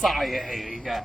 嘥嘅氣嚟啫。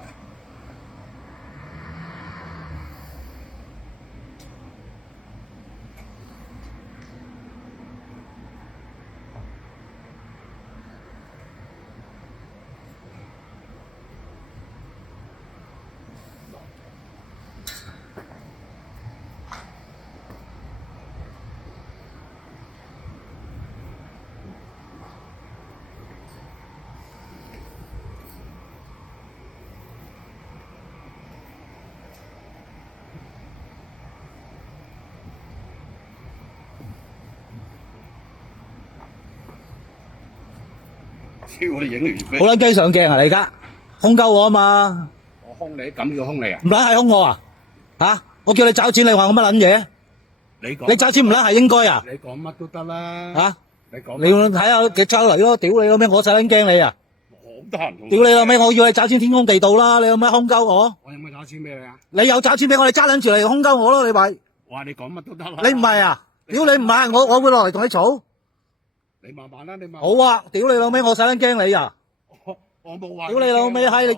超你影完飛，好撚雞上鏡啊！你而家兇鳩我啊嘛，我兇你，咁叫兇你啊？唔撚係兇我啊？嚇！我叫你找錢，你話我乜撚嘢？你講，你找錢唔撚係應該啊？你講乜都得啦。嚇！你講，你睇下佢抄嚟咯，屌你老味，我使撚驚你啊！我好得閒同屌你老味，我要你找錢天公地道啦！你有咩兇鳩我？我有冇找錢俾你啊？你有找錢俾我，你揸撚住嚟兇鳩我咯！你咪我話你講乜都得啦。你唔係啊？屌你唔係，我會落嚟同你嘈。你慢慢啦，你慢慢。好啊！屌你老味，我使撚驚你啊！我冇話。屌你老味，係你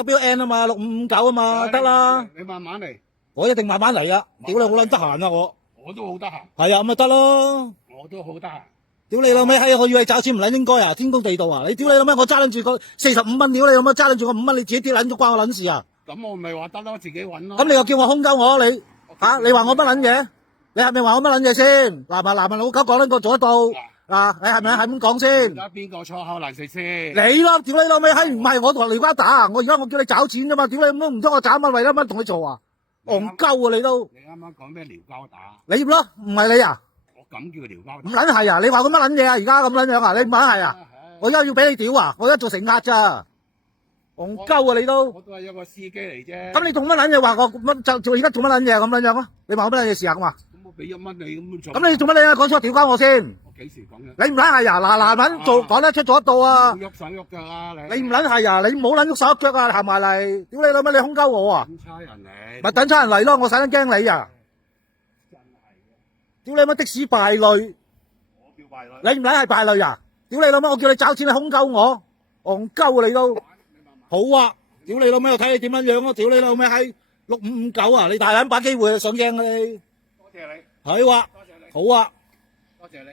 WN 啊嘛，6559啊嘛，得啦。你慢慢嚟。我一定慢慢嚟啊！屌你好撚得閒啊我。我都好得閒。係啊，咁咪得咯。我都好得閒。屌你老味，係我以為找錢唔撚應該啊！天公地道啊！你屌你老味，我揸撚住個45蚊，屌你老味揸撚住個5蚊，你自己跌撚咗關我撚事啊！咁我咪話得咯，自己揾咯。咁你又叫我兇鳩我你嚇？你話我乜撚嘢？你係咪話我乜撚嘢先？嗱老狗講撚個做得到啊？你係咪係咁講先？而家邊個粗口難食先？你咯，屌你老味，係唔係我同你瓜打？我而家我叫你找錢啫嘛！屌你唔通我找乜為咗乜同你做啊？戇鳩啊你都！你啱啱講咩撩交打？你咯，唔係你啊？我咁叫撩交唔打？撚係啊！你話我乜撚嘢啊？而家咁撚樣啊？你唔撚係啊？我而家要俾你屌啊！我而家做乘客咋？戇鳩啊你都！我都係一個司機嚟啫。咁你做乜撚嘢話我乜就而家做乜撚嘢咁撚樣啊？你話我乜撚嘢事啊咁啊？咁我俾1蚊你咁做。咁你做乜撚嘢講錯屌鳩我先？我幾時講嘅？你唔撚係啊？嗱撚做講得出做得到啊！喐手喐腳啊你！你唔撚係啊？你冇撚喐手喐腳啊？行埋嚟！屌你老味！你兇鳩我啊！等差人嚟。咪等差人嚟咯！我使撚驚你啊！真係嘅。屌你乜的士敗類！我叫敗類。你唔撚係敗類啊！屌你老味！我叫你找錢你兇鳩我，戇鳩啊你都！好啊！屌你老味！我睇你點樣樣咯！屌你老味係6559啊！你大撚把機會上鏡啊你！多謝你。係話多謝你。好啊！多謝你。